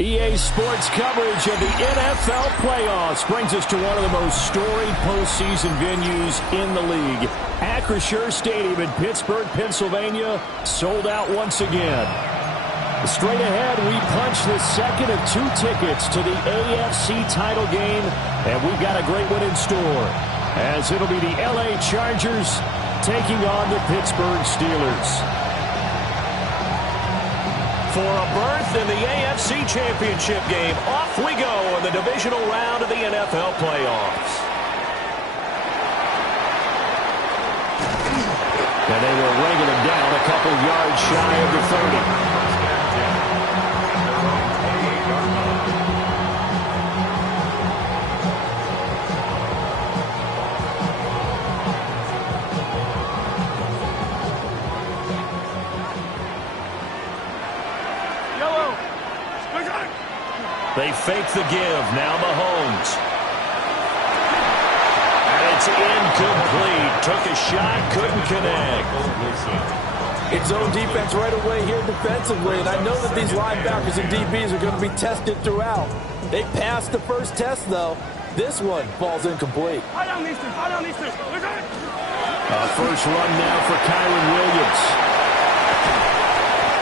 EA Sports coverage of the NFL playoffs brings us to one of the most storied postseason venues in the league. Acrisure Stadium in Pittsburgh, Pennsylvania, sold out once again. Straight ahead, we punch the second of 2 tickets to the AFC title game, and we've got a great one in store, as it'll be the LA Chargers taking on the Pittsburgh Steelers. For a berth in the AFC Championship game, off we go in the divisional round of the NFL playoffs. And they will wrangle him down a couple yards shy of the 30. They fake the give. Now Mahomes. And it's incomplete. Took a shot, couldn't connect. It's zone defense right away here defensively, and I know that these linebackers and DBs are going to be tested throughout. They passed the first test, though. This one falls incomplete. First run now for Kyron Williams.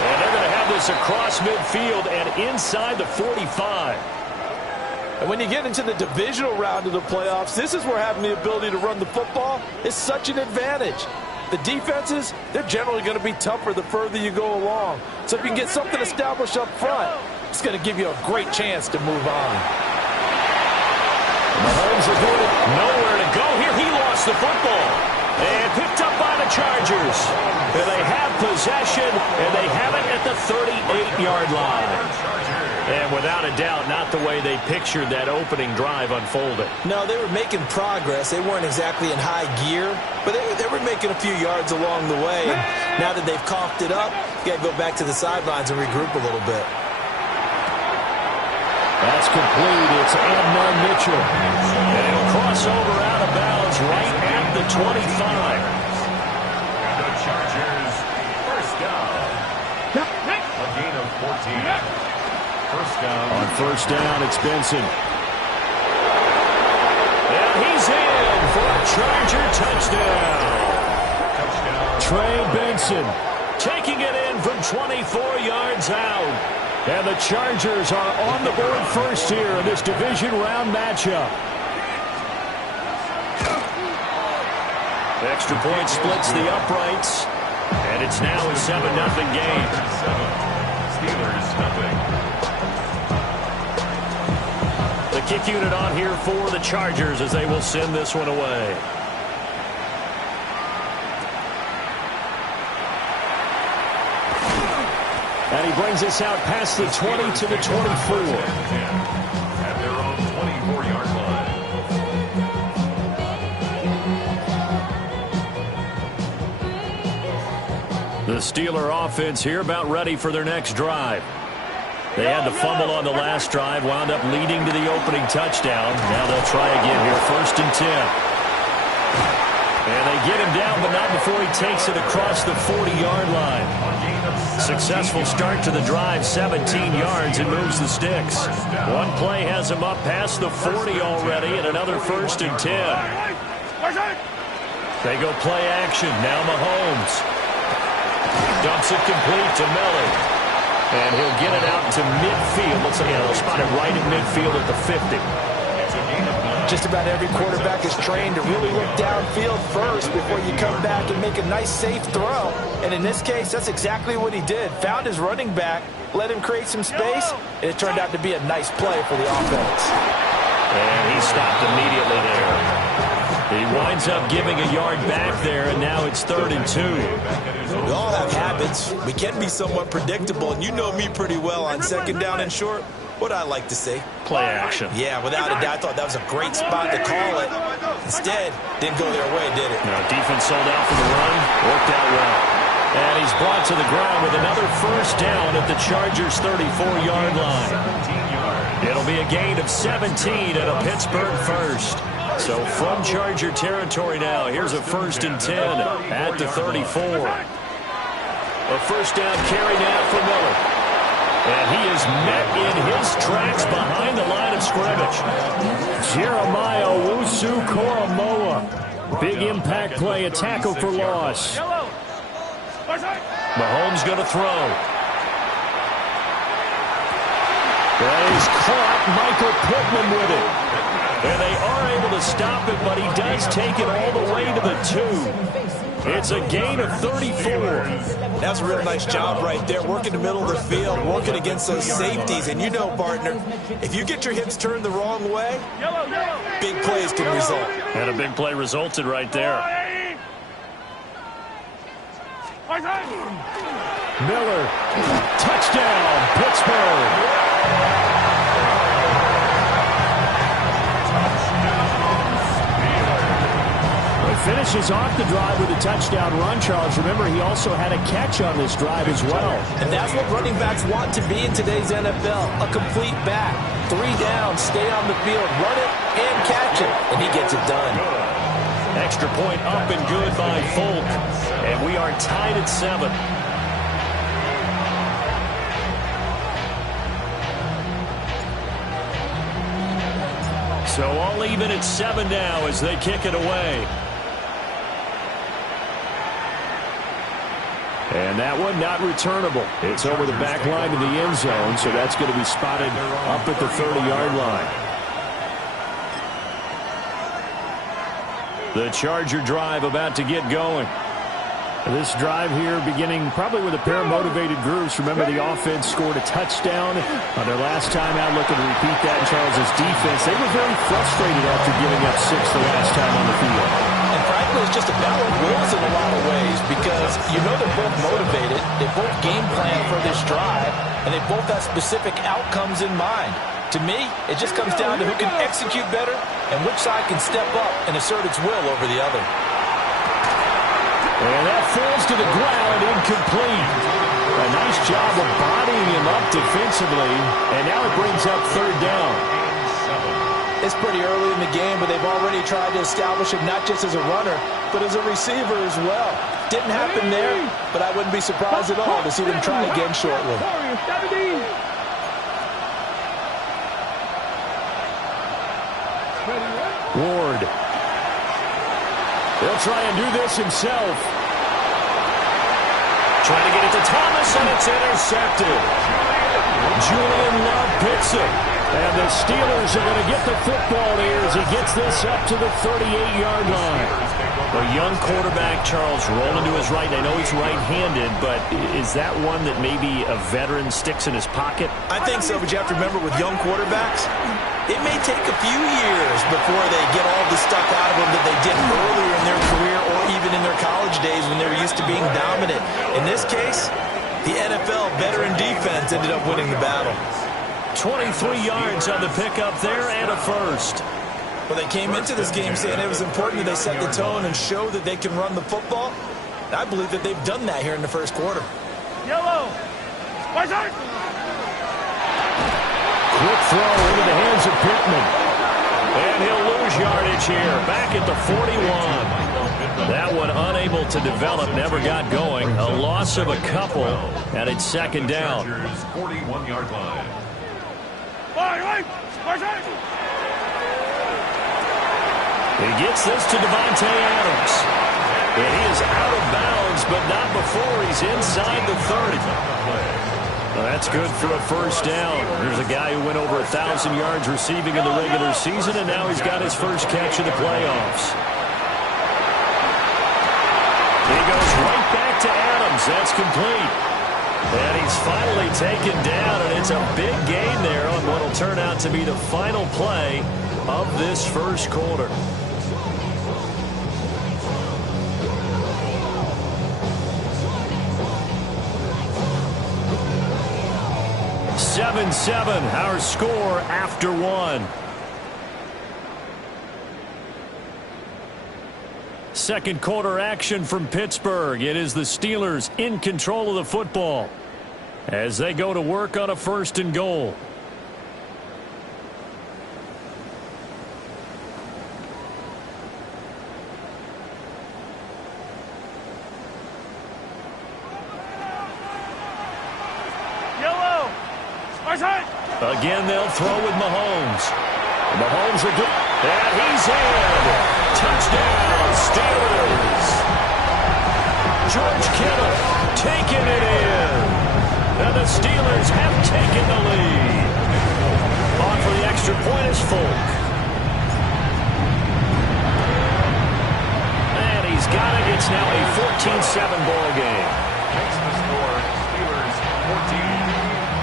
And they're going to have this across midfield and inside the 45. And when you get into the divisional round of the playoffs, this is where having the ability to run the football is such an advantage. The defenses, they're generally going to be tougher the further you go along. So if you can get something established up front, it's going to give you a great chance to move on. Mahomes is doing it. Nowhere to go here. He lost the football. And picked up by the Chargers. And they have possession, and they have it at the 38-yard line. And without a doubt, not the way they pictured that opening drive unfolded. No, they were making progress. They weren't exactly in high gear, but they were making a few yards along the way. And now that they've coughed it up, you got to go back to the sidelines and regroup a little bit. That's complete. It's Adnan Mitchell. And he'll cross over out of bounds right at the 25. And the Chargers, first down. A gain of 14. First down. On first down, it's Benson. And he's in for a Charger touchdown. Trey Benson taking it in from 24 yards out. And the Chargers are on the board first here in this division round matchup. Extra point splits the uprights. And it's now a 7-0 game. Steelers nothing. The kick unit on here for the Chargers as they will send this one away. And he brings us out past the 20 to the 24. At their own 24-yard line. The Steeler offense here about ready for their next drive. They had the fumble on the last drive, wound up leading to the opening touchdown. Now they'll try again here, 1st and 10. And they get him down, but not before he takes it across the 40-yard line. Successful start to the drive, 17 yards, and moves the sticks. One play has him up past the 40 already, and another 1st and 10. They go play action. Now Mahomes dumps it complete to Melly. And he'll get it out to midfield. Looks like he'll spot it right in midfield at the 50. Just about every quarterback is trained to really look downfield first before you come back and make a nice, safe throw. And in this case, that's exactly what he did. Found his running back, let him create some space, and it turned out to be a nice play for the offense. And he stopped immediately there. He winds up giving a yard back there, and now it's 3rd and 2. We all have habits. We can be somewhat predictable, and you know me pretty well on 2nd down and short. What I like to see. Play action. Yeah, without a doubt, I thought that was a great spot to call it. Instead, didn't go their way, did it? No, defense sold out for the run. Worked out well. And he's brought to the ground with another 1st down at the Chargers' 34-yard line. It'll be a gain of 17 and a Pittsburgh 1st. So from Charger territory now, here's a 1st and 10 at the 34. A 1st down carry now for Miller. And he is met in his tracks behind the line of scrimmage. Jeremiah Owusu-Koramoah. Big impact play, a tackle for loss. Mahomes going to throw. He's caught Michael Pittman with it. And they are able to stop it, but he does take it all the way to the 2. It's a gain of 34. That's a real nice job right there, working the middle of the field, working against those safeties. And you know, partner, if you get your hips turned the wrong way, big plays can result. And a big play resulted right there. Miller, touchdown, Pittsburgh. Finishes off the drive with a touchdown run, Charles. Remember, he also had a catch on this drive as well. And that's what running backs want to be in today's NFL, a complete back. 3 down, stay on the field, run it, and catch it. And he gets it done. Extra point up and good by Folk. And we are tied at 7. So all even at 7 now as they kick it away. And that one not returnable. It's over the back line of the end zone, so that's going to be spotted up at the 30-yard line. The Charger drive about to get going. This drive here beginning probably with a pair of motivated groups. Remember, the offense scored a touchdown on their last time out. Looking to repeat that in Charles' defense. They were very frustrated after giving up 6 the last time on the field. And frankly, it's just a battle of wills in a lot of ways because you know they're both motivated. They both game plan for this drive, and they both have specific outcomes in mind. To me, it just comes down to who can execute better and which side can step up and assert its will over the other. And that falls to the ground, incomplete. A nice job of bodying him up defensively, and now it brings up 3rd down. It's pretty early in the game, but they've already tried to establish him not just as a runner, but as a receiver as well. Didn't happen there, but I wouldn't be surprised at all to see them try again shortly. Ward. He'll try and do this himself. Trying to get it to Thomas, and it's intercepted. Julian Love picks it. And the Steelers are going to get the football here as he gets this up to the 38-yard line. A young quarterback, Charles, rolling to his right. I know he's right-handed, but is that one that maybe a veteran sticks in his pocket? I think so, but you have to remember with young quarterbacks, it may take a few years before they get all the stuff out of them that they did earlier in their career or even in their college days when they were used to being dominant. In this case, the NFL veteran defense ended up winning the battle. 23 yards on the pickup there and a first. Well, they came into this game saying it was important that they set the tone and show that they can run the football. And I believe that they've done that here in the first quarter. Yellow. Quick throw into the hands of Pittman. And he'll lose yardage here. Back at the 41. That one unable to develop, never got going. A loss of a couple, and it's 2nd down. 41-yard line. He gets this to Devontae Adams. And he is out of bounds, but not before he's inside the 30. Well, that's good for a first down. There's a guy who went over 1,000 yards receiving in the regular season, and now he's got his first catch of the playoffs. He goes right back to Adams. That's complete. And he's finally taken down, and it's a big gain there on what will turn out to be the final play of this first quarter. Seven, our score after 1. Second quarter action from Pittsburgh. It is the Steelers in control of the football as they go to work on a 1st and goal. Yellow. Again, they'll throw with Mahomes. Mahomes will do, and he's in. Touchdown, Steelers. George Kittle taking it in. And the Steelers have taken the lead. On for the extra point is Folk. And he's got it. It's now a 14-7 ball game. Makes the score Steelers 14,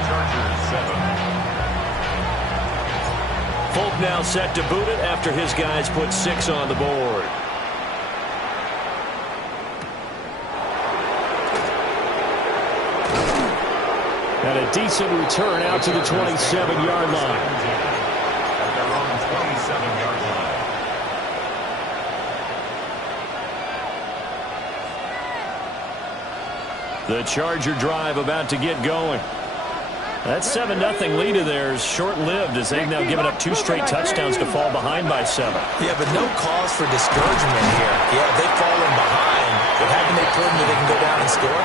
Chargers 7. Folk now set to boot it after his guys put 6 on the board. And a decent return out to the 27-yard line. At their own 27-yard line. The Charger drive about to get going. That 7-0 lead of theirs short-lived as they've now given up 2 straight touchdowns to fall behind by 7. Yeah, but no cause for discouragement here. Yeah, they've fallen behind, but haven't they proven that they can go down and score?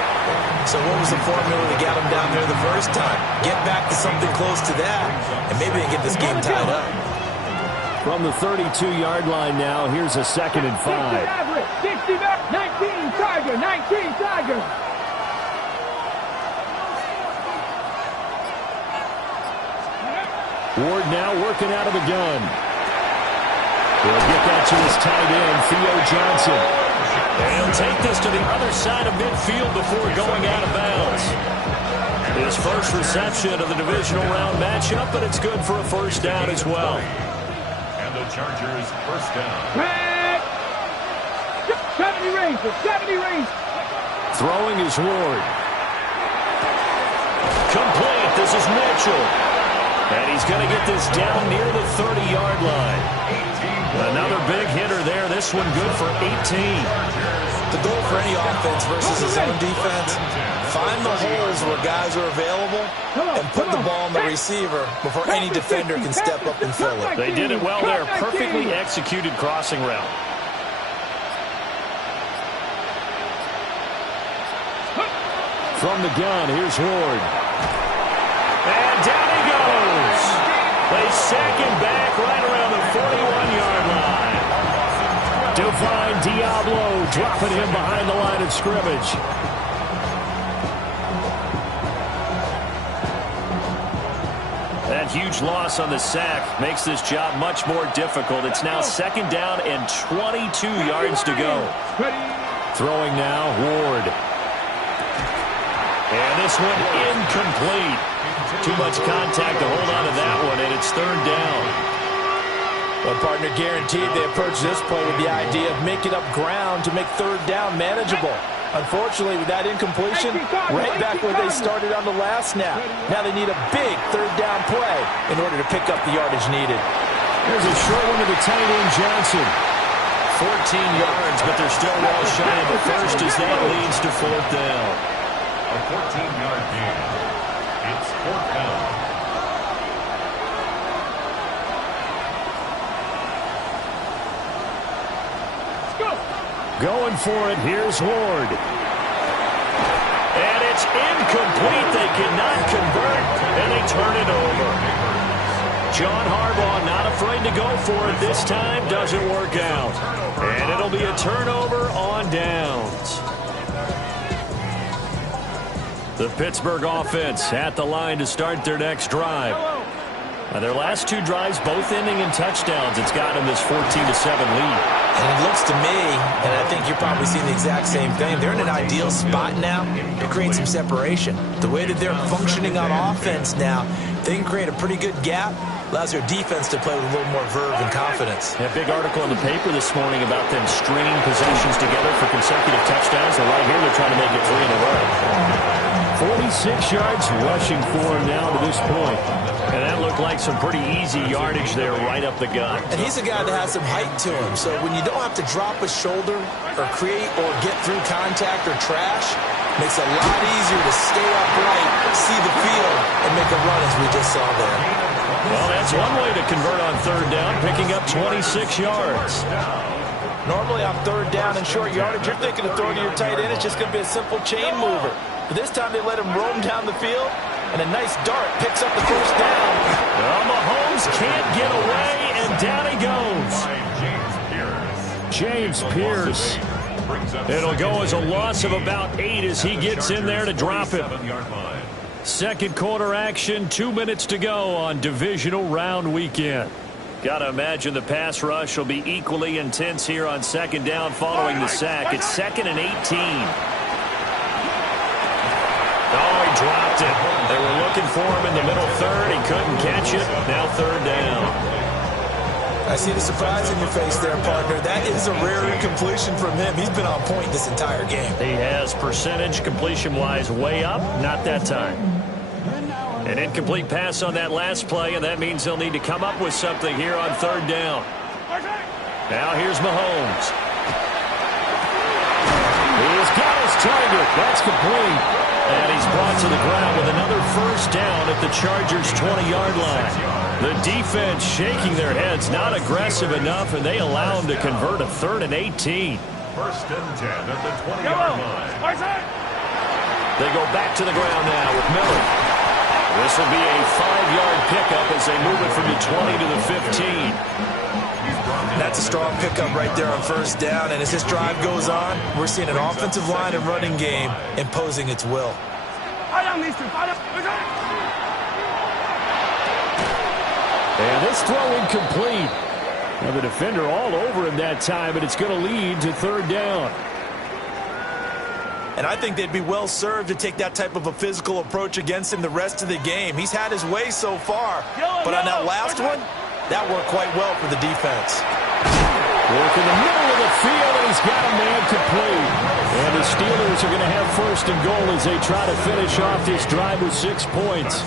So what was the formula to get them down there the first time? Get back to something close to that, and maybe they can get this game tied up. From the 32-yard line now, here's a 2nd and 5. 60, 19, Charger, 19, Charger. Ward now working out of the gun. He'll get that to his tight end, Theo Johnson. And he'll take this to the other side of midfield before going out of bounds. His first reception of the divisional round matchup, but it's good for a first down as well. And the Chargers first down. 70 range, 70 range. Throwing is Ward. Complete. This is Mitchell. And he's going to get this down near the 30-yard line. Another big hitter there. This one good for 18. The goal for any offense versus his own defense, find the holes where guys are available and put the ball on the receiver before any defender can step up and fill it. They did it well there. Perfectly executed crossing route. From the gun, here's Ward. And down he goes. They sack him back right around the 41-yard line. Divine Diablo dropping him behind the line of scrimmage. That huge loss on the sack makes this job much more difficult. It's now 2nd down and 22 yards to go. Throwing now, Ward. And this one incomplete. Too much contact to hold on to that one, and it's 3rd down. Well, partner, guaranteed they approach this play with the idea of making up ground to make 3rd down manageable. Unfortunately, with that incompletion, right back where they started on the last snap. Now they need a big 3rd down play in order to pick up the yardage needed. There's a short one to the tight end, Johnson. 14 yards, but they're still well shy of the first as that leads to 4th down. A 14-yard gain. It's 4th down. Going for it, here's Ward. And it's incomplete. They cannot convert, and they turn it over. John Harbaugh not afraid to go for it this time. Doesn't work out. And it'll be a turnover on downs. The Pittsburgh offense at the line to start their next drive. Now their last 2 drives both ending in touchdowns. It's got them this 14-7 lead. And it looks to me, and I think you're probably seeing the exact same thing, they're in an ideal spot now to create some separation. The way that they're functioning on offense now, they can create a pretty good gap. Allows their defense to play with a little more verve and confidence. A big article in the paper this morning about them stringing possessions together for consecutive touchdowns. And right here, they're trying to make it 3 in a row. 46 yards rushing for him now to this point. And that looked like some pretty easy yardage there right up the gut. And he's a guy that has some height to him. So when you don't have to drop a shoulder or create or get through contact or trash, makes it a lot easier to stay upright, see the field, and make a run as we just saw there. Well, that's one way to convert on 3rd down, picking up 26 yards. Normally on 3rd down and short yardage, you're thinking of throwing to your tight end. It's just going to be a simple chain mover. But this time they let him roam down the field, And a nice dart picks up the first down. Well, Mahomes can't get away, and down he goes. James Pierce. It'll go as a loss of about 8 as he gets in there to drop it. Second quarter action, 2 minutes to go on divisional round weekend. Got to imagine the pass rush will be equally intense here on second down following the sack. It's 2nd and 18. Oh, he dropped it. They were looking for him in the middle third. He couldn't catch it. Now third down. I see the surprise in your face there, partner. That is a rare incompletion from him. He's been on point this entire game. He has percentage completion-wise way up. Not that time. An incomplete pass on that last play, and that means they'll need to come up with something here on third down. Now here's Mahomes. He's got his target. That's complete. And he's brought to the ground with another first down at the Chargers' 20-yard line. The defense shaking their heads, not aggressive enough, and they allow him to convert a 3rd and 18. First and 10 at the 20-yard line. They go back to the ground now with Miller. This will be a 5-yard pickup as they move it from the 20 to the 15. That's a strong pickup right there on first down, and as this drive goes on, we're seeing an offensive line and running game imposing its will. And this throw incomplete. Now the defender all over him that time, but it's going to lead to third down. And I think they'd be well served to take that type of a physical approach against him the rest of the game. He's had his way so far, but on that last one, that worked quite well for the defense. Work in the middle of the field, and he's got a man complete. And the Steelers are going to have first and goal as they try to finish off this drive with 6 points.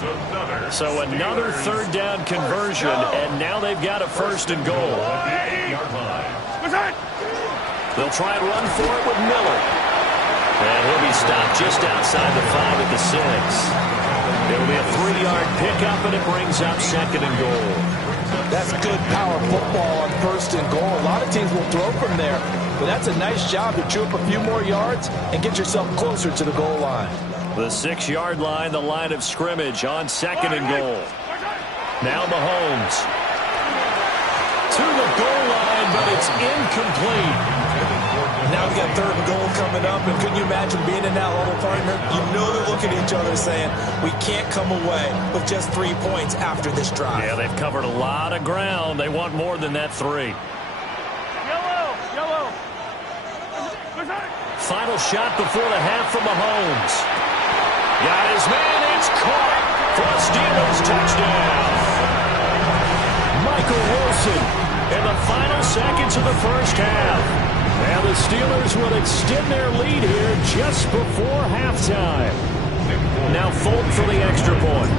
So another third down conversion, and now they've got a first and goal. They'll try and run for it with Miller. And he'll be stopped just outside the 5 at the 6. It'll be a 3-yard pickup, and it brings up second and goal. That's good power football on first and goal. A lot of teams will throw from there, but that's a nice job to chew up a few more yards and get yourself closer to the goal line. The 6-yard line, the line of scrimmage on second and goal. Now Mahomes. To the goal line, but it's incomplete. Now we got third and goal coming up, and couldn't you imagine being in that level, partner? You know they're looking at each other saying, we can't come away with just 3 points after this drive. Yeah, they've covered a lot of ground. They want more than that 3. Yellow. Final shot before the half from Mahomes. Got his man, it's caught for a Steelers touchdown. Michael Wilson in the final seconds of the first half. And the Steelers will extend their lead here just before halftime. Now Fulton for the extra point.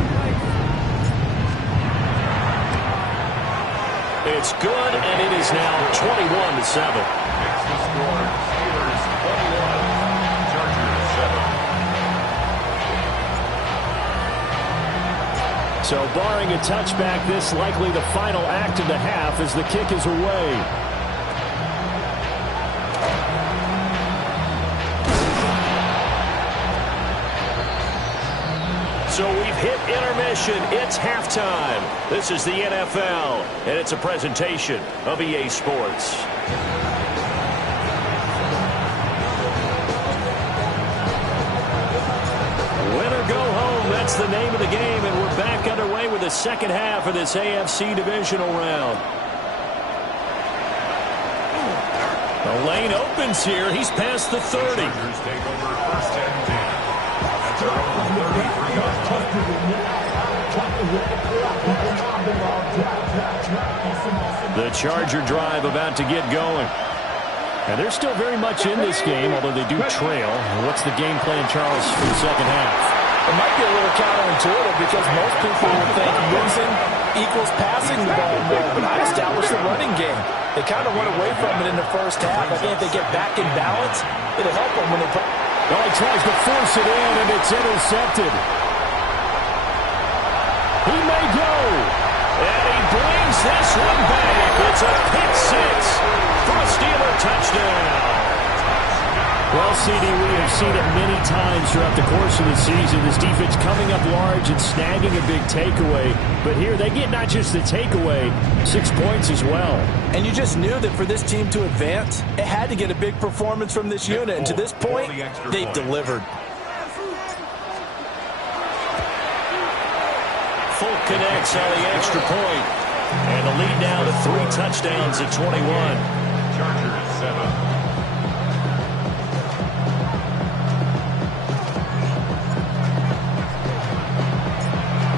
It's good, and it is now 21-7. It's the score. Steelers 21, Chargers 7. So barring a touchback, this likely the final act of the half as the kick is away. So we've hit intermission. It's halftime. This is the NFL, and it's a presentation of EA Sports. Win or go home, that's the name of the game, and we're back underway with the second half of this AFC Divisional round. The lane opens here. He's past the 30. Chargers take over first and 10. That's their own 33-yard line. The Charger drive about to get going. And they're still very much in this game, although they do trail. What's the game plan, Charles, for the second half? It might be a little counterintuitive because most people would think losing equals passing the ball more, but I established the running game. They kind of went away from it in the first half. I think if they get back in balance, it'll help them when they put... Well, he tries to force it in, and it's intercepted. He may go. And he brings this one back. It's a pick six for a Steeler touchdown. Well, CD, we have seen it many times throughout the course of the season. This defense coming up large and snagging a big takeaway. But here they get not just the takeaway, 6 points as well. And you just knew that for this team to advance, it had to get a big performance from this unit. And to this point, they've delivered. Folk connects on the extra point. And the lead now to 3 touchdowns at 21. Chargers 7.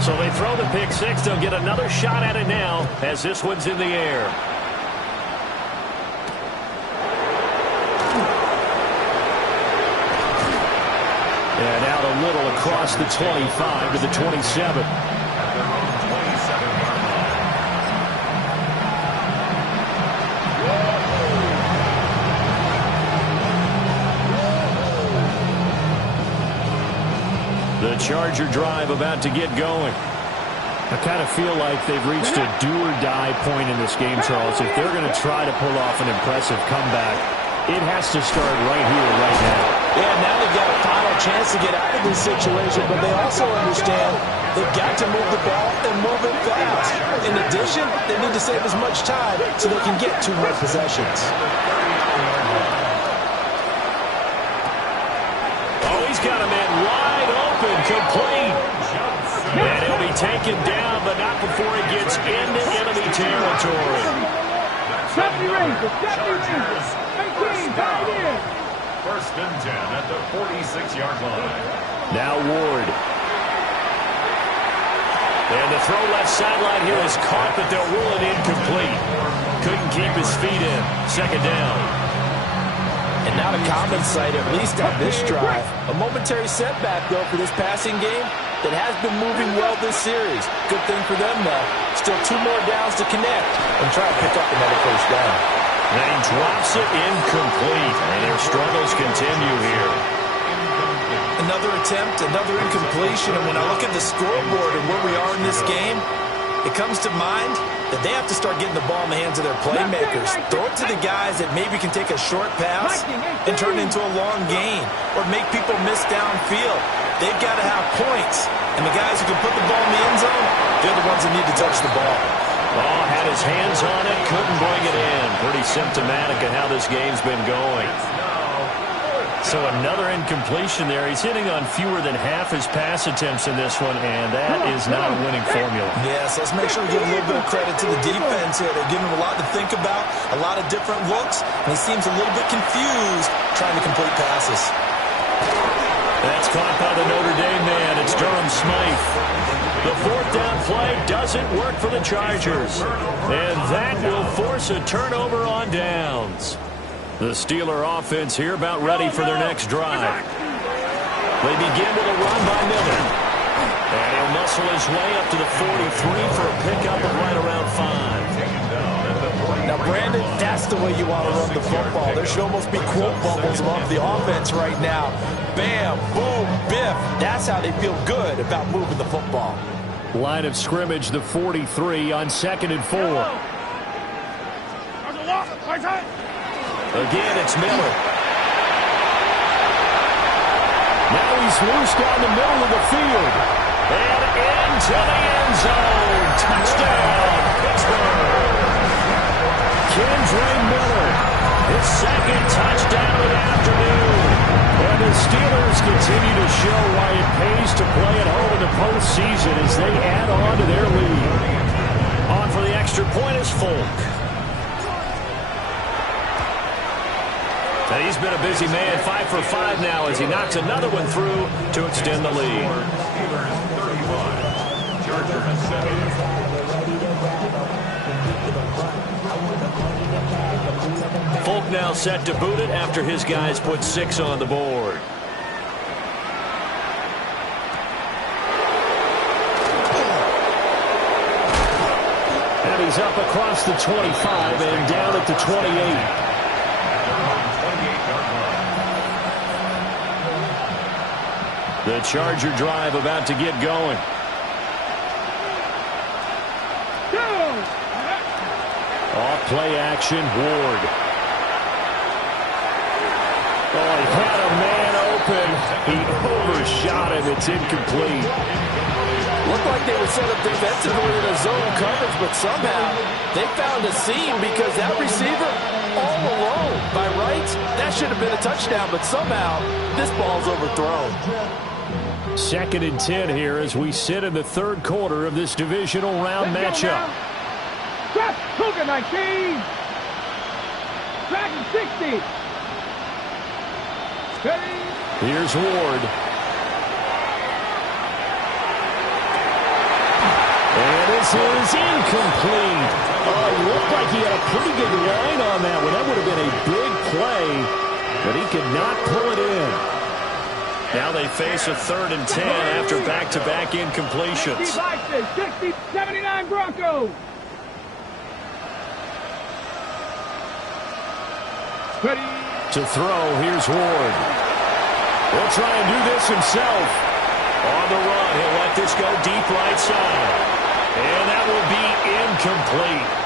So they throw the pick six. They'll get another shot at it now as this one's in the air. And out a little across the 25 to the 27. At their own 27-yard line. The Charger drive about to get going. I kind of feel like they've reached a do-or-die point in this game, Charles. If they're going to try to pull off an impressive comeback, it has to start right here, right now. Yeah, now they've got a final chance to get out of this situation, but they also understand they've got to move the ball and move it fast. In addition, they need to save as much time so they can get 2 more possessions. Oh, he's got a man wide open, complete. And he'll be taken down, but not before he gets into enemy territory. 70 ranges, 70 ranges. 18, tied in. First and 10 at the 46-yard line. Now Ward. And the throw left sideline here is caught, but they'll rule it incomplete. Couldn't keep his feet in. Second down. And not a common sight, at least on this drive. A momentary setback, though, for this passing game that has been moving well this series. Good thing for them, though. Still 2 more downs to connect and try to pick up another first down. And he drops it incomplete, and their struggles continue here. Another attempt, another incompletion, and when I look at the scoreboard and where we are in this game, it comes to mind that they have to start getting the ball in the hands of their playmakers. Throw it to the guys that maybe can take a short pass and turn it into a long gain or make people miss downfield. They've got to have points, and the guys who can put the ball in the end zone, they're the ones that need to touch the ball. Oh, had his hands on it, couldn't bring it in. Pretty symptomatic of how this game's been going. So another incompletion there. He's hitting on fewer than half his pass attempts in this one, and that is not a winning formula. Yes, let's make sure we give a little bit of credit to the defense here. They're giving him a lot to think about, a lot of different looks, and he seems a little bit confused trying to complete passes. That's caught by the Notre Dame man. It's Durham Smythe. The 4th down play doesn't work for the Chargers, and that will force a turnover on downs. The Steeler offense here about ready for their next drive. They begin with a run by Miller. And he'll muscle his way up to the 43 for a pickup of right around 5. Now, Brandon, that's the way you want to run the football. There should almost be quote bubbles above the offense right now. Bam, boom, biff. That's how they feel good about moving the football. Line of scrimmage, the 43 on 2nd and 4. Again, it's Miller. Now he's loose down the middle of the field. And into the end zone. Touchdown, Pittsburgh. Kendra Miller, his 2nd touchdown of the afternoon. And the Steelers continue to show why it pays to play at home in the postseason as they add on to their lead. On for the extra point is Folk. And he's been a busy man, 5 for 5 now as he knocks another one through to extend the lead. Steelers 31, Chargers 7. Folk now set to boot it after his guys put 6 on the board. And he's up across the 25 and down at the 28. The Charger drive about to get going. Off play action, Ward. Oh, he had shot, and it's incomplete. Looked like they were set up defensively in a zone coverage, but somehow they found a seam because that receiver all alone. By rights, that should have been a touchdown, but somehow this ball's overthrown. 2nd and 10 here as we sit in the third quarter of this divisional round matchup. Trap, Cougar 19. Dragon 60. Ready. Here's Ward. And this is incomplete. Oh, looked like he had a pretty good line on that one. That would have been a big play, but he could not pull it in. Now they face a 3rd and 10 after back-to-back incompletions. 60, 79 Broncos. Ready. To throw, here's Ward. He'll try and do this himself. On the run, he'll let this go deep right side. And that will be incomplete.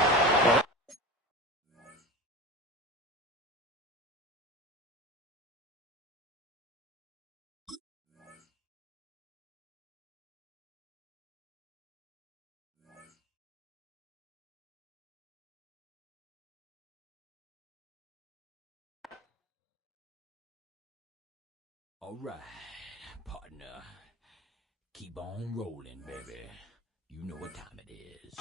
All right, partner. Keep on rolling, baby. You know what time it is.